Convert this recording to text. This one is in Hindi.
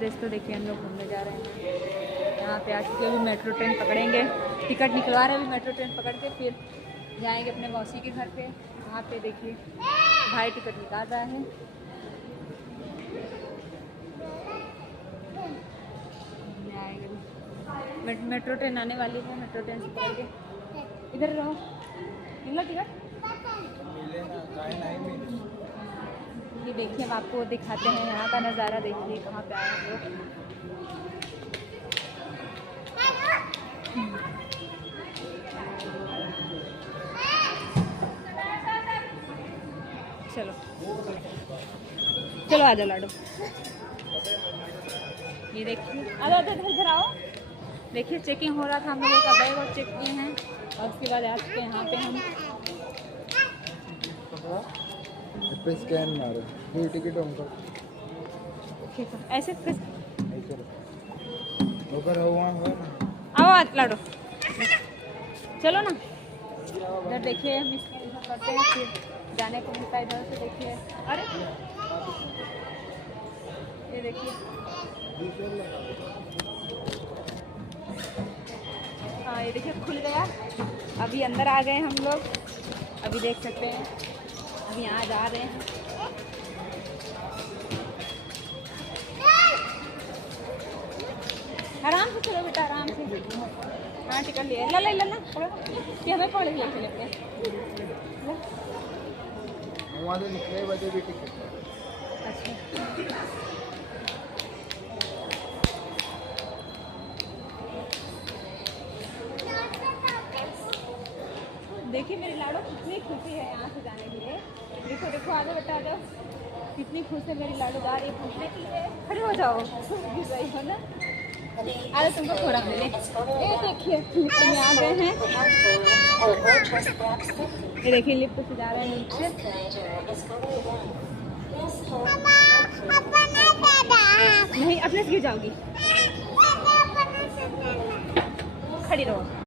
तो देखिए हम लोग घूमने जा रहे हैं। यहाँ पे आ चुके अभी मेट्रो ट्रेन पकड़ेंगे, टिकट निकलवा रहे हैं अभी मेट्रो ट्रेन पकड़ के फिर जाएंगे अपने मौसी के घर पे। वहाँ पे देखिए भाई टिकट निकाल रहा है। मेट्रो ट्रेन आने वाली है, मेट्रो ट्रेन से पकड़ के इधर रहो। मिला टिकट? ये देखिए हम आपको दिखाते हैं यहाँ का नज़ारा। देखिए कहाँ पे आए हैं लोग। चलो चलो आ जाओ लाडो। ये देखिए अरे इधर इधर आओ। देखिए चेकिंग हो रहा था, हम लोगों का बैग और चेक किए हैं और उसके बाद आ चुके हैं यहाँ पे हम। पे स्कैन मारो, दो टिकट उनको ऐसे ऊपर हो वहाँ हो आओ आ लाडो चलो ना। इधर देखिए हम इधर करते हैं फिर जाने को मिलता है इधर से। देखिए अरे ये देखिए हाँ ये देखिए खुल गया। अभी अंदर आ गए हम लोग। अभी देख सकते हैं अभी यहाँ जा रहे हैं। आराम से चलो बेटा आराम से। हाँ टिकट लिए ला ला ला कि हमें कॉलेज ले चले अपने वहाँ से निकले बजे भी टिकट। अच्छा देखिए मेरी लाडो कितनी खुशी है यहाँ से जाने के लिए। देखो देखो आगे बता दो कितनी खुश है मेरी लाडो जा रही है घूमने के लिए। खड़े हो जाओ सही हो ना। अरे तुमको थोड़ा मिले। ये देखिए लिफ्ट में आ गए हैं। ये देखिए लिफ्ट से जा रहे हैं नीचे। नहीं अपने से गिर जाओगी। खड़ी रहो।